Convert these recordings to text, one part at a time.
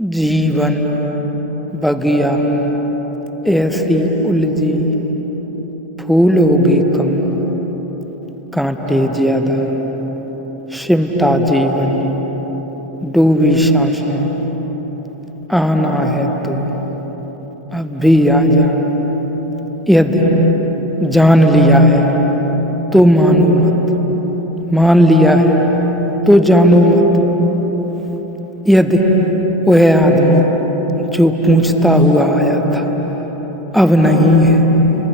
जीवन बगिया ऐसी उलझी, फूलोगे कम कांटे ज्यादा, सिमटा जीवन डूबी सांसें। आना है तो अब भी आजा, यदि जान लिया है तो मानो मत, मान लिया है तो जानो मत। यदि वह आदमी जो पूछता हुआ आया था अब नहीं है,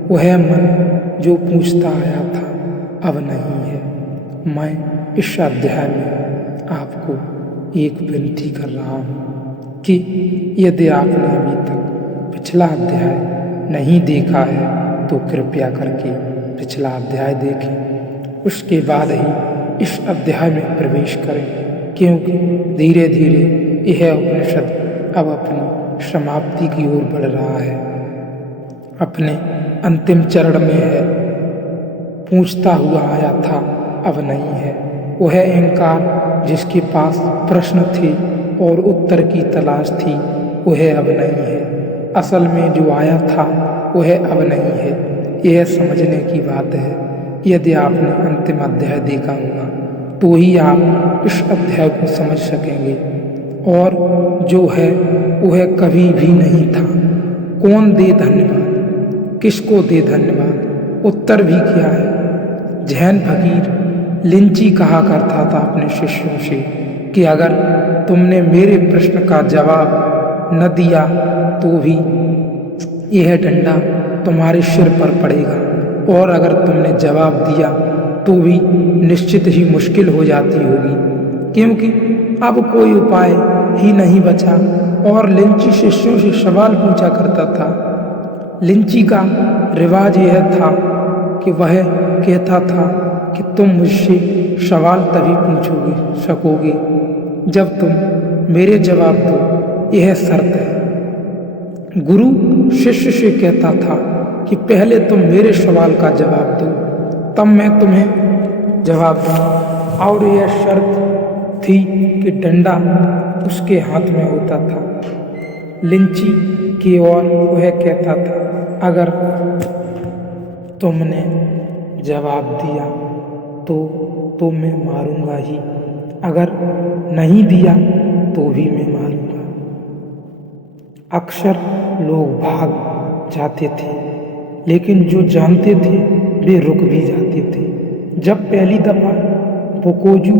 वह मन जो पूछता आया था अब नहीं है। मैं इस अध्याय में आपको एक विनती कर रहा हूँ कि यदि आपने अभी तक पिछला अध्याय नहीं देखा है तो कृपया करके पिछला अध्याय देखें, उसके बाद ही इस अध्याय में प्रवेश करें, क्योंकि धीरे धीरे यह उपनिषद अब अपनी समाप्ति की ओर बढ़ रहा है, अपने अंतिम चरण में है। पूछता हुआ आया था अब नहीं है, वह अहंकार जिसके पास प्रश्न थे और उत्तर की तलाश थी वह अब नहीं है। असल में जो आया था वह अब नहीं है। यह समझने की बात है। यदि आपने अंतिम अध्याय देखा होगा तो ही आप इस अध्याय को समझ सकेंगे, और जो है वह कभी भी नहीं था। कौन दे धन्यवाद, किसको दे धन्यवाद, उत्तर भी क्या है। जैन फकीर लिंची कहा करता था अपने शिष्यों से कि अगर तुमने मेरे प्रश्न का जवाब न दिया तो भी यह डंडा तुम्हारे सिर पर पड़ेगा, और अगर तुमने जवाब दिया तो भी निश्चित ही मुश्किल हो जाती होगी, क्योंकि अब कोई उपाय ही नहीं बचा। और लिंची शिष्यों से सवाल पूछा करता था। लिंची का रिवाज यह था कि वह कहता था कि तुम मुझसे सवाल तभी पूछोगे सकोगे जब तुम मेरे जवाब दो, यह शर्त है। गुरु शिष्य से कहता था कि पहले तुम मेरे सवाल का जवाब दो, तब मैं तुम्हें जवाब दूँ। और यह शर्त थी कि डंडा उसके हाथ में होता था। लिंची की ओर वह कहता था, अगर तुमने जवाब दिया तो मैं मारूंगा ही, अगर नहीं दिया तो भी मैं मारूंगा। अक्सर लोग भाग जाते थे, लेकिन जो जानते थे वे रुक भी जाते थे। जब पहली दफा बोकोजू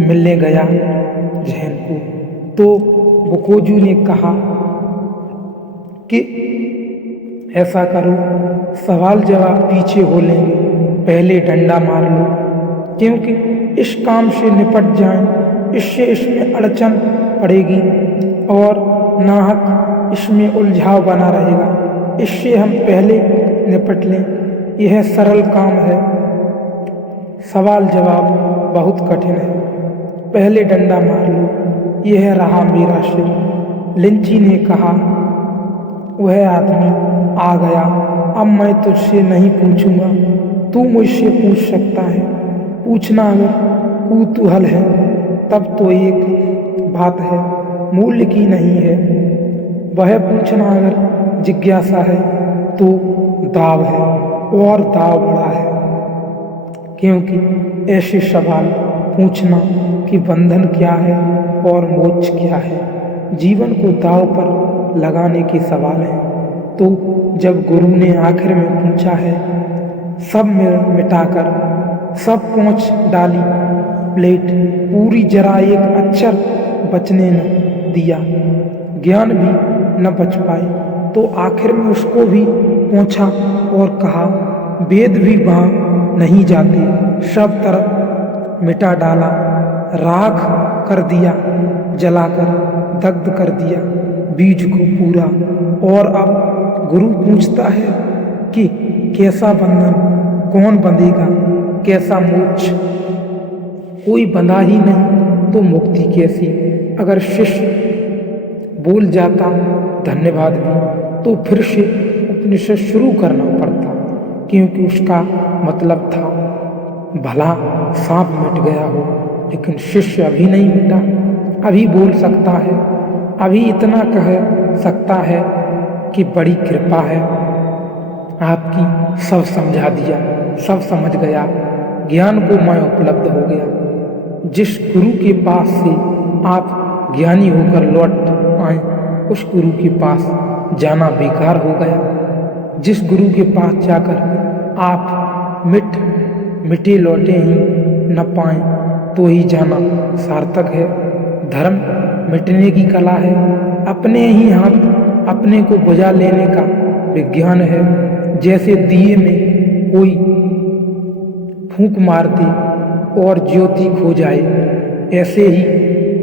मिलने गया जैन को, तो बोकोजू ने कहा कि ऐसा करो, सवाल जवाब पीछे हो लेंगे, पहले डंडा मार लो, क्योंकि इस काम से निपट जाएं, इससे इसमें अड़चन पड़ेगी और नाहक इसमें उलझाव बना रहेगा। इससे हम पहले निपट लें, यह सरल काम है। सवाल जवाब बहुत कठिन है, पहले डंडा मार लो, यह रहा मेरा सिर। लिंची ने कहा, वह आदमी आ गया, अब मैं तुझसे नहीं पूछूंगा, तू मुझसे पूछ सकता है। पूछना अगर कूतूहल है तब तो एक बात है, मूल्य की नहीं है। वह पूछना अगर जिज्ञासा है तो दाव है, और दाव बड़ा है, क्योंकि ऐसे सवाल पूछना कि बंधन क्या है और मोक्ष क्या है, जीवन को दाव पर लगाने के सवाल हैं। तो जब गुरु ने आखिर में पूछा है, सब मिटाकर सब पहुँच डाली, प्लेट पूरी, जरा एक अक्षर बचने न दिया, ज्ञान भी न बच पाए, तो आखिर में उसको भी पहुँचा और कहा, वेद भी वहाँ नहीं जाते, सब तरफ मिटा डाला, राख कर दिया, जलाकर दग्ध कर दिया बीज को पूरा। और अब गुरु पूछता है कि कैसा बंधन, कौन बंधेगा, कैसा मोक्ष, कोई बंधा ही नहीं तो मुक्ति कैसी। अगर शिष्य बोल जाता धन्यवाद भी तो फिर से उपनिषद शुरू करना पड़ता, क्योंकि उसका मतलब था भला सांप मिट गया हो, लेकिन शिष्य अभी नहीं मिटा, अभी बोल सकता है। अभी इतना कह सकता है कि बड़ी कृपा है आपकी, सब समझा दिया, सब समझ गया, ज्ञान को मैं उपलब्ध हो गया। जिस गुरु के पास से आप ज्ञानी होकर लौट आए, उस गुरु के पास जाना बेकार हो गया। जिस गुरु के पास जाकर आप मिटे लौटे ही न पाए, तो ही जाना सार्थक है। धर्म मिटने की कला है, अपने ही हाथ अपने को बुझा लेने का विज्ञान है। जैसे दिए में कोई फूंक मार दे और ज्योति खो जाए, ऐसे ही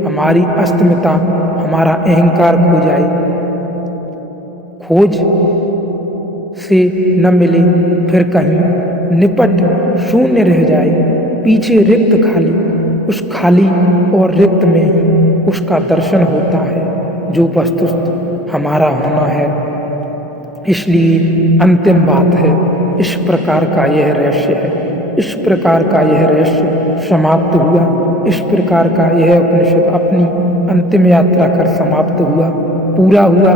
हमारी अस्मिता, हमारा अहंकार खो जाए। खोज से न मिले फिर कहीं निपट शून्य रह जाए, पीछे रिक्त खाली, उस खाली और रिक्त में ही उसका दर्शन होता है जो वस्तुतः हमारा होना है। इसलिए अंतिम बात है, इस प्रकार का यह रहस्य है, इस प्रकार का यह रहस्य समाप्त हुआ, इस प्रकार का यह उपनिषद अपनी अंतिम यात्रा कर समाप्त हुआ, पूरा हुआ।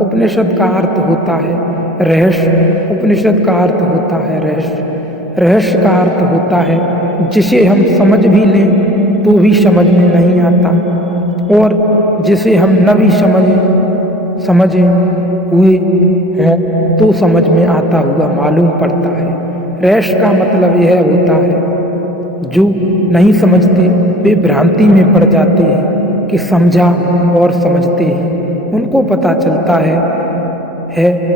उपनिषद का अर्थ होता है रहस्य, उपनिषद का अर्थ होता है रहस्य, रहस्य का अर्थ होता है जिसे हम समझ भी लें तो भी समझ में नहीं आता, और जिसे हम न भी समझे हुए हों तो समझ में आता हुआ मालूम पड़ता है। रहस्य का मतलब यह होता है जो नहीं समझते वे भ्रांति में पड़ जाते हैं कि समझा और समझते हैं, उनको पता चलता है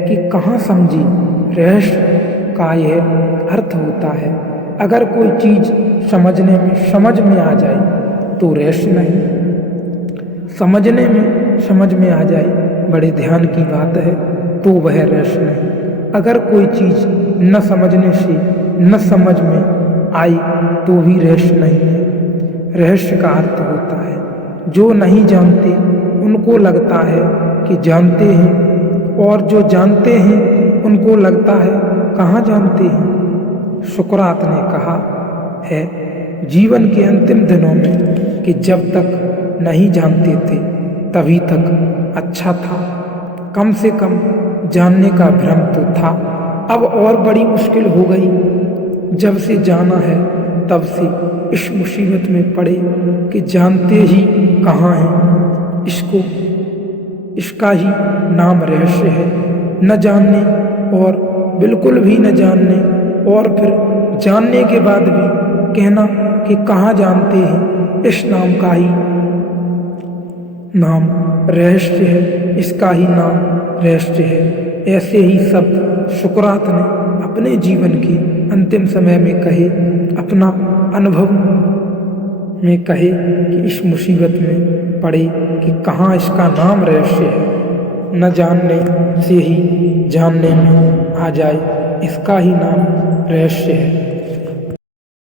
कि कहाँ समझी। रहस्य का यह अर्थ होता है, अगर कोई चीज समझ में आ जाए तो रहस्य नहीं, समझने में समझ में आ जाए बड़े ध्यान की बात है तो वह रहस्य नहीं। अगर कोई चीज न समझने से न समझ में आई तो भी रहस्य नहीं है। रहस्य का अर्थ होता है जो नहीं जानते उनको लगता है कि जानते हैं, और जो जानते हैं उनको लगता है कहाँ जानते हैं। सुकरात ने कहा है जीवन के अंतिम दिनों में कि जब तक नहीं जानते थे तभी तक अच्छा था, कम से कम जानने का भ्रम तो था। अब और बड़ी मुश्किल हो गई, जब से जाना है तब से इस मुसीबत में पड़े कि जानते ही कहाँ हैं। इसका ही नाम रहस्य है। न जानने और बिल्कुल भी न जानने, और फिर जानने के बाद भी कहना कि कहाँ जानते हैं, इस नाम का ही नाम रहस्य है, इसका ही नाम रहस्य है। ऐसे ही शब्द सुकरात ने अपने जीवन के अंतिम समय में कहे, अपना अनुभव में कहे कि इस मुसीबत में पड़े कि कहाँ इसका नाम रहस्य है। न जानने से ही जानने में आ जाए, इसका ही नाम रहस्य है।